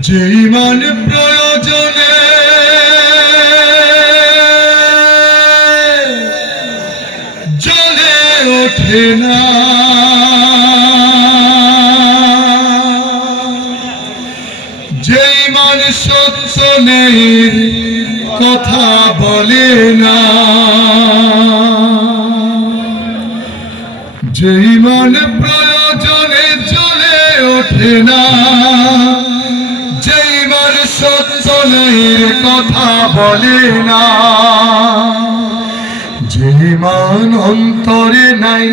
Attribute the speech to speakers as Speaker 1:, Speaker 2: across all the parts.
Speaker 1: যে প্রয়োজনে। জ্বলে ওঠে না। যে ইমান সত্য নেই, কথা বলে না। যে ইমান প্রয়োজনে জ্বলে ওঠে না। সত্য কথা বলে না। যে ইমান অন্তরে নাই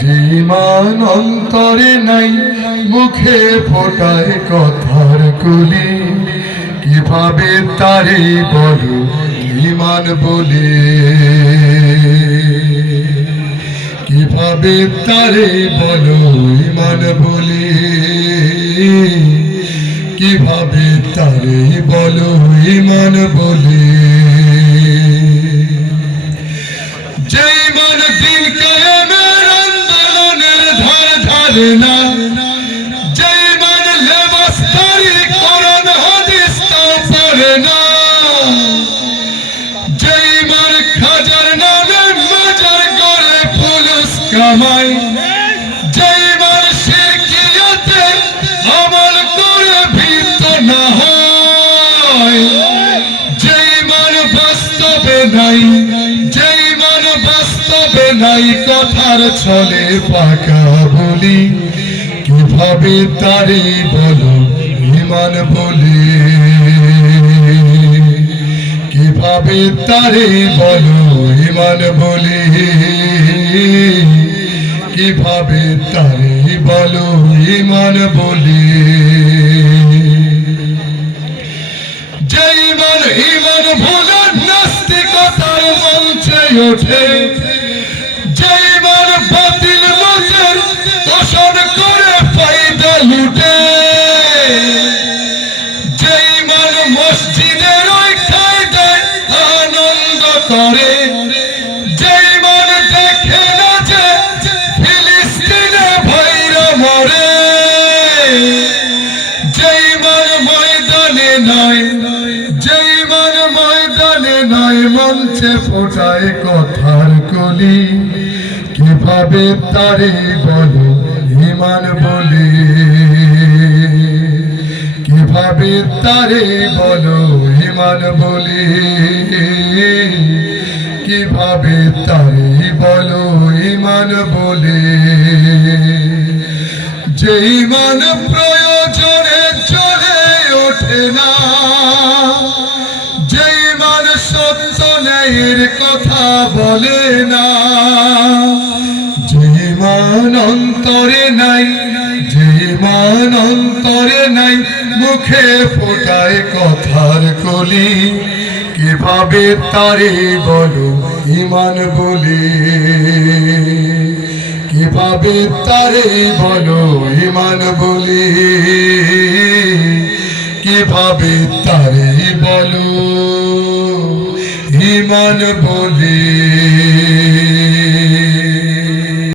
Speaker 1: যে ইমান অন্তরে নাই, মুখে ফোটায় কথার কলি। কীভাবে তারে বলো ইমান বলে? কীভাবে তারে বলো ইমান বলে? কীভাবে তারে বলো, ইমান বলে? যে ইমান দিন কায়েমের আন্দোলনের ধার ধারে না যে ইমান লেবাস তারি কোরআন হাদিস তা পড়ে না যে মাজার করে পুলিশ কামাই নাই। যে ইমান বাস্তবে নাই, কথার ছলে পাকা বলি। কীভাবে তারে বলো, ইমান বলে। কীভাবে তারে বলো, ইমান বলে। কীভাবে তারে বলো, ইমান বলে। ওঠে যে ইমান বাতিল মতের পোষণ করে ফায়দা লুটে। যে ইমান মসজিদের ওই খায়দায় আনন্দ করে। যে দেখে না যে ভাইরা মরে। যে ইমান ময়দানে নয় মঞ্চে ফোটায় কথার কলি। কীভাবে তারে বলো ইমান বলে? কীভাবে তারে বলো ইমান বলে? কীভাবে তারে বলো ইমান বলে? যে ইমান প্রয়োজনে চলে ওঠে না ন্যায়ের কথা বলে না। যে ইমান অন্তরে নাই, যে ইমান অন্তরে নাই, মুখে ফোটায় কথার কলি। কীভাবে তারে বলো ইমান বলে? কীভাবে তারে বলো ইমান বলে? কীভাবে তারে বলো ইমান বলে।